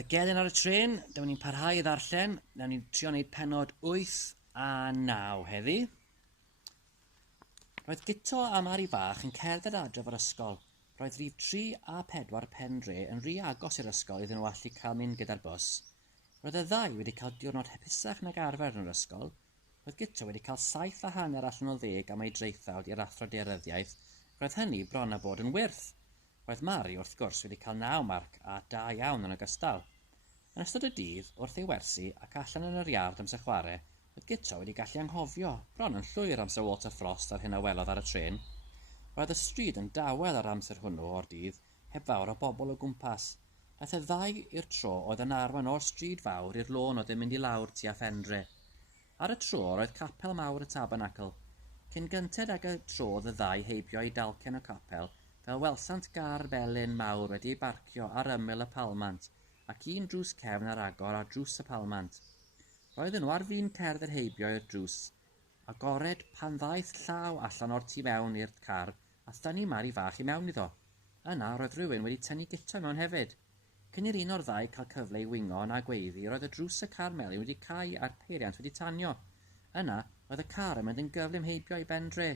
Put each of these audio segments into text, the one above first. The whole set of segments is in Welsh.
Y Gelyn ar y tren, dyma ni'n parhau i ddarllen, nawn ni'n trio wneud pennod 8 a 9 heddi. Roedd Guto a Mari fach yn cerdded adref o'r ysgol. Roedd rhif 3 a 4 pen dre yn rhy agos i'r ysgol iddyn nhw allu cael mynd gyda'r bws. Roedd y ddau wedi cael diwrnod hapusach nag arfer yn yr ysgol. Roedd Guto wedi cael 7 a hanner allan o 10 am ei dreithawd i'r athro daearyddiaeth. Roedd hynny bron a bod yn wyrth. Roedd Mari wrth gwrs wedi cael 9 marc a 2 iawn yn ogystal. Yn ystod y dydd, wrth ei wersi ac allan yn yr iard amser chwarae, roedd Guto wedi gallu anghofio, bron yn llwyr amser Walter Frost ar hyn a welodd ar y tren. Roedd y stryd yn dawel ar amser hwnnw o'r dydd, heb fawr o bobl o gwmpas. Daeth y ddau i'r tro oedd yn arwain o'r stryd fawr i'r lôn oedd yn mynd i lawr tua ffendre. Ar y tro roedd capel mawr y Tabernacl. Cyn gynted ag y tro oedd y ddau heibio i dalcen y capel, fel welsant gar belyn mawr wedi ei barcio ar ymyl y palmant, ac un drws cefn ar agor a drws y palmant. Roedden nhw ar fin cerdded heibio i'r drws, agored pan ddaeth llaw allan o'r tu mewn i'r car a thynnu Mari fach i mewn iddo. Yna roedd rhywun wedi tynnu Guto mewn hefyd. Cyn i'r un o'r ddau cael cyfle i wingo na gweiddi, roedd y drws y car melyn wedi cau a'r peiriant wedi tanio. Yna roedd y car yn mynd yn gyflym heibio i ben dre.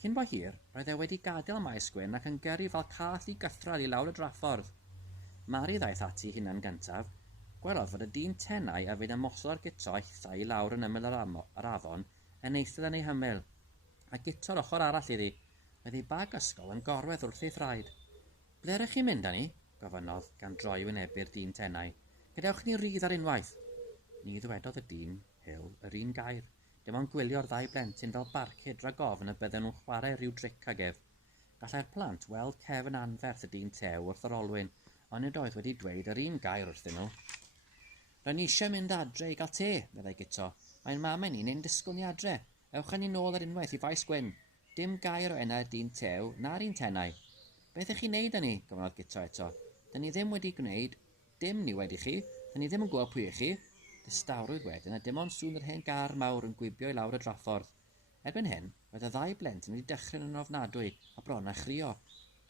Cyn bo hir, roedd e wedi gadael maes gwyn ac yn gyrru fel cath i gythral i lawr y draffordd. Mari ddaeth ati hunan gyntaf, gwelodd fod y dyn tenau a fydd ymosod ar Guto a hithau i lawr yn ymyl yr afon yn eistedd yn ei hymyl, a Guto ar ochr arall iddi, oedd ei bag ysgol yn gorwedd wrth ei thraed. Ble ydych chi'n mynd â ni? Gofynnodd gan droi wynebu'r dyn tenau. Gadewch ni rydd ar unwaith. Ni ddwedodd y dyn Hill yr un gair, dim ond gwylio'r ddau blentyn fel barcud rhag ofn y bydden nhw'n chwarae rhyw dric ag ef. Gallai'r plant weld cefn anferth y dyn tew wrth yr olwyn, ond nid oedd wedi dweud yr un gair wrthyn nhw. Rydyn ni eisiau mynd adre i gael te, meddai Guto. Mae'n mam ni'n ein disgwyl ni adre. Ewch â ni nôl ar unwaith i faes gwyn. Dim gair o enna y dyn tew na'r un tenau. Beth ych chi'n neud â ni? Gofynnodd Guto eto. Dyn ni ddim wedi gwneud dim ni wedi chi. Dyn ni ddim yn gweld pwy ych chi. Distawrwydd wedyn a dim ond sŵn yr hen gar mawr yn gwibio i lawr y draffordd. Erbyn hyn, roedd y ddau blentyn wedi dechrau yn ofnadwy a bron a chrio.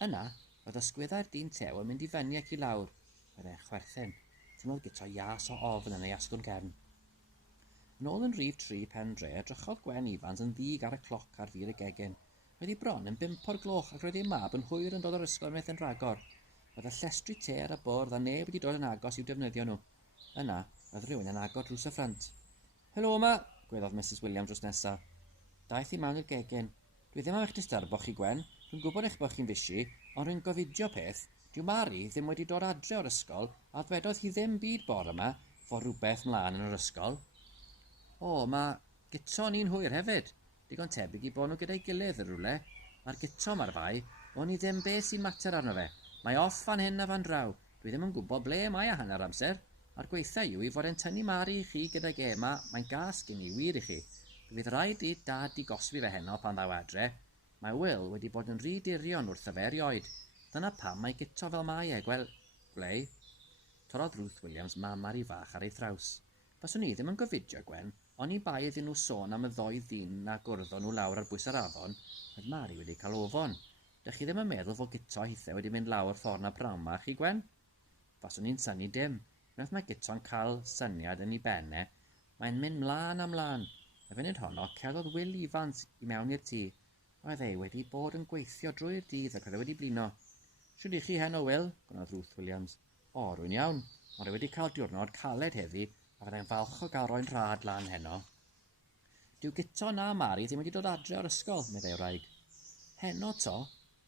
Yna, roedd ysgwyddau'r dyn tew yn mynd i fyny ac i lawr. Roedd e'n chwerthin. Tynnodd Guto ias o ofn yn ei asgwrn gefn. Yn ôl yn rhif 3 pen dre, edrychodd Gwen Ifans yn ddig ar y cloc ar fur y gegin. Roedd hi bron yn 5 o'r gloch ac roedd ei mab yn hwyr yn dod o'r ysgol mewn yn rhagor. Roedd y llestri te ar y bwrdd a neb wedi dod yn agos i'w defnyddio nhw. Yna, roedd rhywun yn agor drws y ffrynt. Helo yma, gwedodd Mrs Williams drws nesaf. Daeth hi mewn i'r gegin. Dwi ddim am eich disturbo chi, Gwen. Dwi'n gwybod eich bod chi'n fisi, ond rwy'n gofidio peth. Dyw Mari ddim wedi dod adre o'r ysgol a ddwedodd hi ddim byd bore yma fod rhywbeth mlaen yn yr ysgol. O, mae Guto ni'n hwyr hefyd. Digon tebyg i bod nhw gyda'i gilydd y rwle. Mae'r Guto mae'r fai, ond ni ddim beth sy'n mater arno fe. Mae off fan hyn a fan draw. Dwi ddim yn gwybod ble mae a hanner amser. A'r gweitha yw i fod e'n tynnu Mari i chi gyda'i gema, mae'n gas gen i wir i chi. Bydd rhaid i dad i gosbi fe heno pan ddaw adre. Mae Will wedi bod yn rhy dirion wrtho fe erioed. Dyna pam mae Guto fel mae e, gwleu. Torodd Ruth Williams mam Mari fach ar ei thraws. Faswn i ddim yn gofidio, Gwen, ond i bai iddyn nhw sôn am y ddoi ddyn na gwrddo nhw lawr ar bwys yr afon, oedd Mari wedi cael ofon. Dych chi ddim yn meddwl fod Guto hithau wedi mynd lawr ffordd na prawn ma, chi, Gwen? Faswn i'n synnu dim. Wnaeth mae Guto'n cael syniad yn ei benne. Mae'n mynd mlaen a mlaen. Y funud honno, cerddodd Will Ifans i mewn i'r tŷ. Oedd ei wedi bod yn gweithio drwy'r dydd ac oedd e wedi blino. Siwr i chi heno, Will, gwnodd Ruth Williams. O, rwy'n iawn, ond wedi cael diwrnod caled heddi a fyddai'n falch o gael roi'n rhad lan heno. Dyw Guto na Mari ddim wedi dod adre o'r ysgol, meddai wraig. Heno to,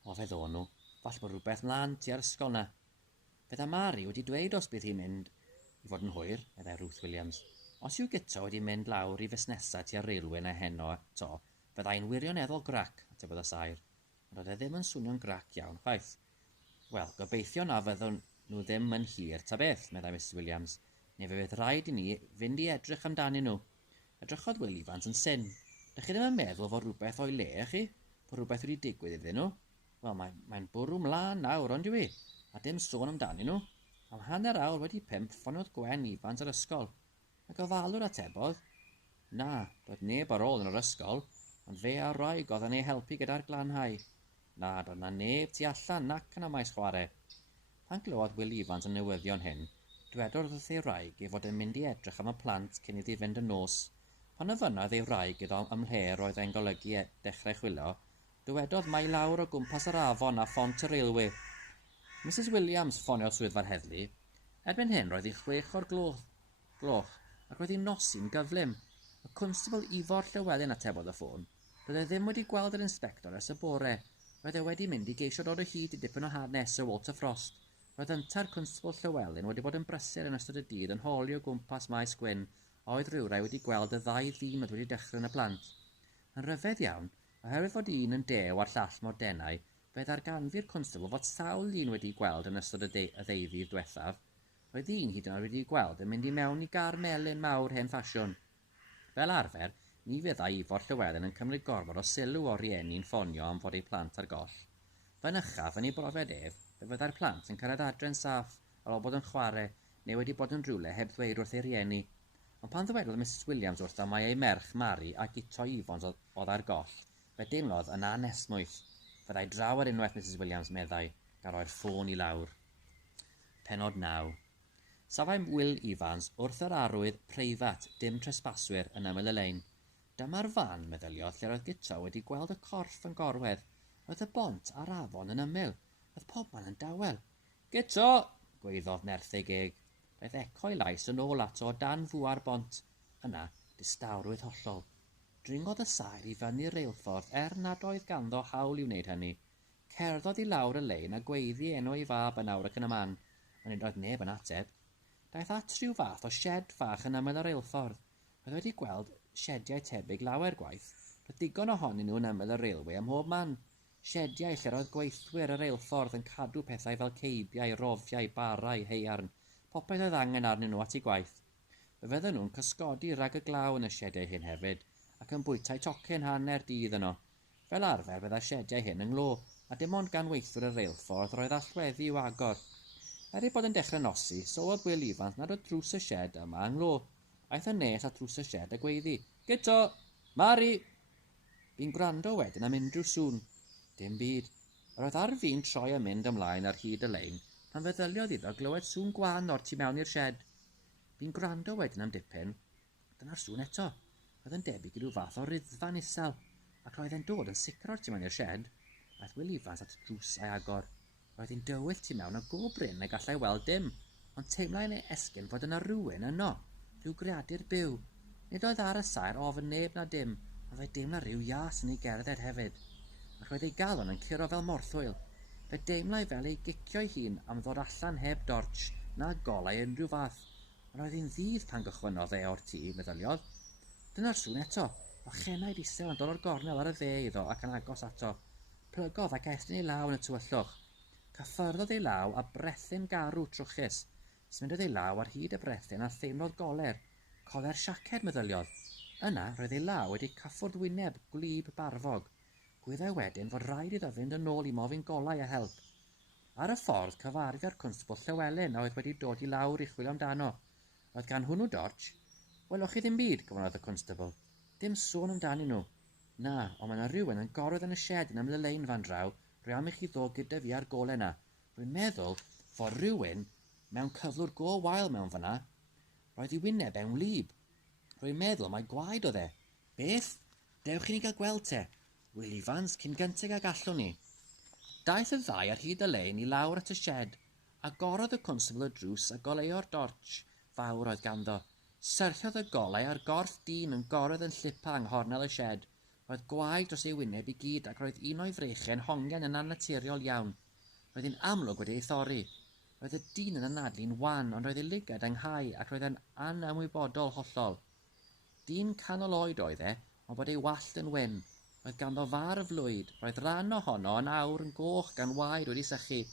o fe ddo nhw, fall bod rhywbeth mlaen tua'r ysgol na. Fydda Mari wedi dweud os bydd hi'n mynd i fod yn hwyr, meddai Ruth Williams. Os yw Guto wedi mynd lawr i fusnesau tua'r reilwyn a heno to, fyddai'n wirioneddol grac, atebodd y sair. Ond oedd e ddim yn swnio'n grac iawn, chwaith. Wel, gobeithio na fyddwn nhw ddim yn hir ta beth, meddai Mrs Williams, neu fe fydd rhaid i ni fynd i edrych amdanyn nhw. Edrychodd Will Ifans yn syn. Dych chi ddim yn meddwl fod rhywbeth o'i le, chi? Fod rhywbeth wedi digwydd iddyn nhw? Wel, mae'n bwrw mlaen nawr, ond yw i, a dim sôn amdanyn nhw. Am hanner awr wedi 5 ffoniodd Gwen Ifans ar ysgol. Ac ofalwr atebodd. Na, doedd neb ar ôl yn yr ysgol, ond fe a wraig oedd yn ei helpu gyda'r glanhau. Na, doedd na neb tu allan nac yn y maes chwarae. Pan glywodd Will Ifans yn newyddion hyn, Dywedodd wrth ei wraig ei fod yn mynd i edrych am y plant cyn iddi fynd yn nos. Pan yfynnodd ei wraig iddo ym lle roedd e'n golygu dechrau chwilio, dywedodd mai lawr o gwmpas yr afon a ffont y reilwe. Mrs Williams ffonio swyddfa'r heddlu. Erbyn hyn roedd hi 6 o'r gloch ac roedd hi'n nosi'n gyflym. Y constable Ifor Llewellyn atebodd y ffôn. Roedd e ddim wedi gweld yr inspector ers y bore. Roedd e wedi mynd i geisio dod o hyd i dipyn o hanes Sir Walter Frost. Roedd ynta'r constable Llewellyn wedi bod yn brysur yn ystod y dydd yn holi o gwmpas maes gwyn, a oedd rhywrai wedi gweld y 2 ddyn oedd wedi dechrau yn y plant. Yn ryfedd iawn, oherwydd fod un yn dew a'r llall mor denau, fe ddarganfu'r constable fod sawl un wedi gweld yn ystod y ddeuddydd diwethaf. Roedd un hyd yn oed wedi gweld yn mynd i mewn i gar melyn mawr hen ffasiwn. Fel arfer, ni fyddai Ifor Llewellyn yn cymryd gormod o sylw o rieni'n ffonio am fod ei plant ar goll. Fe'n uchaf yn ei brofiad ef, fe fyddai'r plant yn cyrraedd adre'n saff ar ôl bod yn chwarae neu wedi bod yn rhywle heb ddweud wrth ei rieni. Ond pan ddywedodd Mrs Williams wrtho mai ei merch Mary a Gito Ifons oedd ar goll, fe deimlodd yn anesmwyth. Fyddai draw ar unwaith Mrs Williams meddai, gan roi'r ffôn i lawr. Pennod 9. Safai Will Evans wrth yr arwydd preifat dim tresbaswyr yn ymyl y lein. Dyma'r fan, meddyliodd, lle roedd Gito wedi gweld y corff yn gorwedd. Roedd y bont a'r afon yn ymyl. Roedd pobman yn dawel. Gito! Gweiddodd nerthig eg. Roedd eco ei lais yn ôl ato o dan fwa'r bont. Yna, distawrwydd hollol. Dringodd y saer i fyny reilffordd nad oedd ganddo hawl i wneud hynny. Cerddodd i lawr y lein a gweiddi enw ei fab yn awr ac yn y man, ond nid oedd neb yn ateb. Daeth at rhyw fath o shed fach yn ymyl yr reilffordd. Roedd wedi gweld shediau tebyg lawer gwaith. Roedd digon ohonyn nhw yn ymyl y reilwe ym mhob man. Shediau lle roedd gweithwyr y reilffordd yn cadw pethau fel ceibiau, rofiau, barau, haearn, popeth oedd angen arnyn nhw at ei gwaith. Fe fydden nhw'n cysgodi rhag y glaw yn y shediau hyn hefyd, ac yn bwytau tocyn hanner dydd yno. Fel arfer byddai shediau hyn yng nglo, a dim ond gan weithwyr y reilffordd roedd allweddi i'w agor. Er ei bod yn dechrau nosi, sylwodd Will Evans nad oedd drws y shed yma yng nglo. Aeth yn nes at drws y shed a gweiddi, Gito! Mary! Bu'n gwrando wedyn am unrhyw sŵn. Dim byd. Roedd ar fi'n troi a mynd ymlaen ar hyd y lein, pan feddyliodd iddo glywed sŵn gwan o'r tu mewn i'r shed. Bu'n gwrando wedyn am dipyn. Dyna'r sŵn eto. Roedd yn debyg i ryw fath o ryddfa'n isel, ac roedd e'n dod yn sicr o'r tu mewn i'r shed. Aeth Will Evans at drws a'i agor. Roedd hi'n dywyll tu mewn o go bryn a gallai weld dim, ond teimlai'n ei esgyn fod yna rhywun yno, rhyw greadur byw. Nid oedd ar y saer ofn neb na dim, ond fe deimla rhyw ias yn ei gerdded hefyd. Ac roedd ei galon yn curo fel morthwyl. Fe deimlai fel ei gicio'i hun am ddod allan heb dorch na golau unrhyw fath. Ond roedd hi'n ddydd pan gychwynnodd e o'r tŷ, meddyliodd. Dyna'r sŵn eto, o chenau disel yn dod o'r gornel ar y dde iddo ac yn agos ato. Plygodd ac estyn ei law yn y tywyllwch. Cyffyrddodd ei law a brethyn garw trwchus. Symudiodd ei law ar hyd y brethyn a theimlodd goler. Cofer siaced, meddyliodd. Yna roedd ei law wedi cyffwrdd wyneb gwlyb barfog. Gwyddai wedyn fod rhaid iddo fynd yn ôl i mofyn golau a help. Ar y ffordd cyfarfia'r constable Llewellyn a oedd wedi dod i lawr i chwilio amdano. Oedd gan hwnnw dorch. Welwch chi ddim byd, gofynnodd y constable. Dim sôn amdanyn nhw. Na, ond mae yna rhywun yn gorwedd yn y shed yn ymyl y lein fan draw. Rwy am i chi ddod gyda fi ar golau yna. Rwy'n meddwl fod rhywun mewn cyflwr go wael mewn fyna. Roedd ei wyneb e'n wlyb. Rwy'n meddwl mae gwaed oedd e. Beth? Dewch i ni gael gweld te. Will Evans, cyn gyntig ag allwn ni. Daeth y ddau ar hyd y lein i lawr at y shed, a gorodd y constable y drws a goleo'r dorch fawr oedd ganddo. Syrthiodd y golau a'r gorff dyn yn gorodd yn llipa yng nghornel y shed. Roedd gwaed dros ei wyneb i gyd ac roedd un o'i frechiau'n hongen yn annaturiol iawn. Roedd hi'n amlwg wedi ei thorri. Roedd y dyn yn anadlu'n wan, ond roedd ei ligad yng nghau ac roedd e'n anymwybodol hollol. Dyn canol oed oedd e, ond bod ei wallt yn wyn. Roedd ganddo far y flwyd, roedd ran ohono yn awr yn goch gan waed wedi sychu.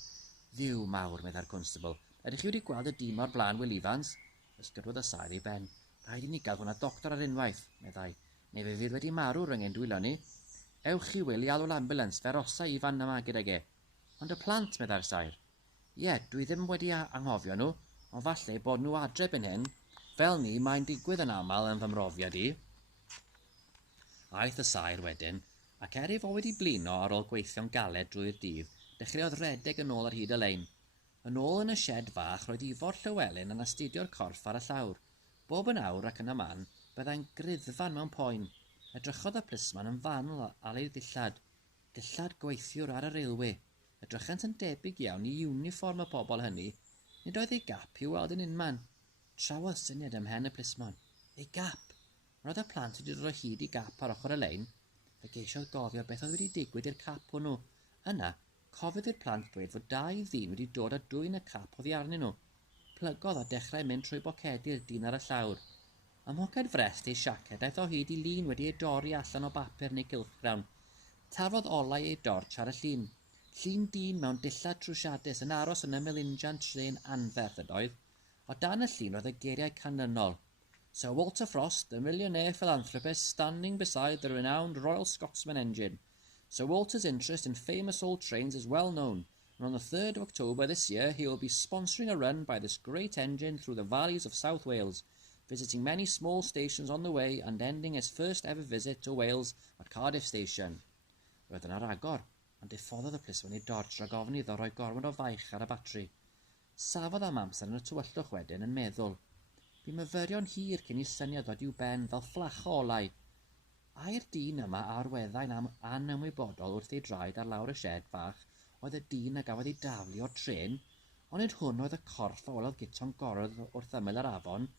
Dduw mawr, medda'r constable. Ydych chi wedi gweld y dyn mor blaen, Will Evans? Ysgyrwodd y saer i ben. Rhaid i ni gael hwnna doctor ar unwaith, meddai. Neu fe fydd wedi marw rhwng ein dwylo ni. Ewch chi, Will, i alw'r ambulans fe rosa i fan yma gydag e. Ond y plant, medda'r saer. Ie, dwi ddim wedi anghofio nhw, ond falle bod nhw adre byn hyn. Fel ni, mae'n digwydd yn aml yn fy mrofiad i. Aeth y saer wedyn, ac er ei fod wedi blino ar ôl gweithio'n galed drwy'r dydd, dechreuodd redeg yn ôl ar hyd y lein. Yn ôl yn y shed fach roedd ifor Llewelyn yn astudio'r corff ar y llawr. Bob yn awr ac yn y man, byddai'n griddfan mewn poen. Edrychodd y plisman yn fanwl al ei ddillad. Dillad gweithiwr ar y railway. Edrychant yn debyg iawn i uniform y pobl hynny. Nid oedd ei gap i weld yn unman. Trawodd syniad ymhen y plismon. Ei gap! Roedd y plant wedi dod o hyd i gap ar ochr y lein. Fe geisiodd gofio beth oedd wedi digwydd i'r cap hwnnw. Yna, cofiodd i'r plant dweud fod 2 ddyn wedi dod a dwyn y cap oddi arnyn nhw. Plygodd a dechrau mynd trwy bocedi'r dyn ar y llawr. Am hoced frest ei siaced daeth o hyd i lun wedi ei dorri allan o bapur neu gylchgrawn. Tafodd olau ei dorch ar y llun. Llun dyn mewn dillad trwsiadus yn aros yn y melynjan tren anferth ydoedd. O dan y llun oedd y geiriau canlynol. Sir Walter Frost, the millionaire philanthropist standing beside the renowned Royal Scotsman engine. Sir Walter's interest in famous old trains is well known, and on the 3rd of October this year he will be sponsoring a run by this great engine through the valleys of South Wales, visiting many small stations on the way and ending his first ever visit to Wales at Cardiff Station. Roedd yna ragor, ond diffoddodd y plismon ei dorch rhag ofn iddo roi gormod o faich ar y batri. Safodd am amser yn y tywyllwch wedyn yn meddwl. Bu myfyrion hir cyn i syniad ddod i'w ben fel fflach o olau. Ai'r dyn yma a'r weddau'n anymwybodol wrth ei draed ar lawr y shed fach oedd y dyn a gafodd ei daflu o'r tren, ond nid hwn oedd y corff a welodd Gito'n gorodd wrth ymyl yr afon.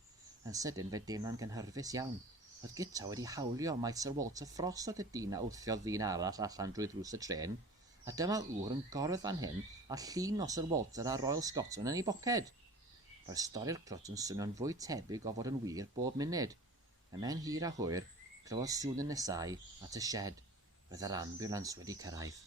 Yn sydyn fe deimlo'n gynhyrfus iawn. Oedd Gito wedi hawlio mai Sir Walter Frost oedd y dyn a wrthiodd ddyn arall allan drwy ddrws y tren, a dyma ŵr yn gorodd fan hyn a llun o Sir Walter a Royal Scotsman yn ei boced. Roedd stori'r clwt yn swnio'n fwy tebyg o fod yn wir bob munud. Ymhen hir a hwyr, clywodd sŵn yn nesau at y shed. Roedd yr ambiwlans wedi cyrraedd.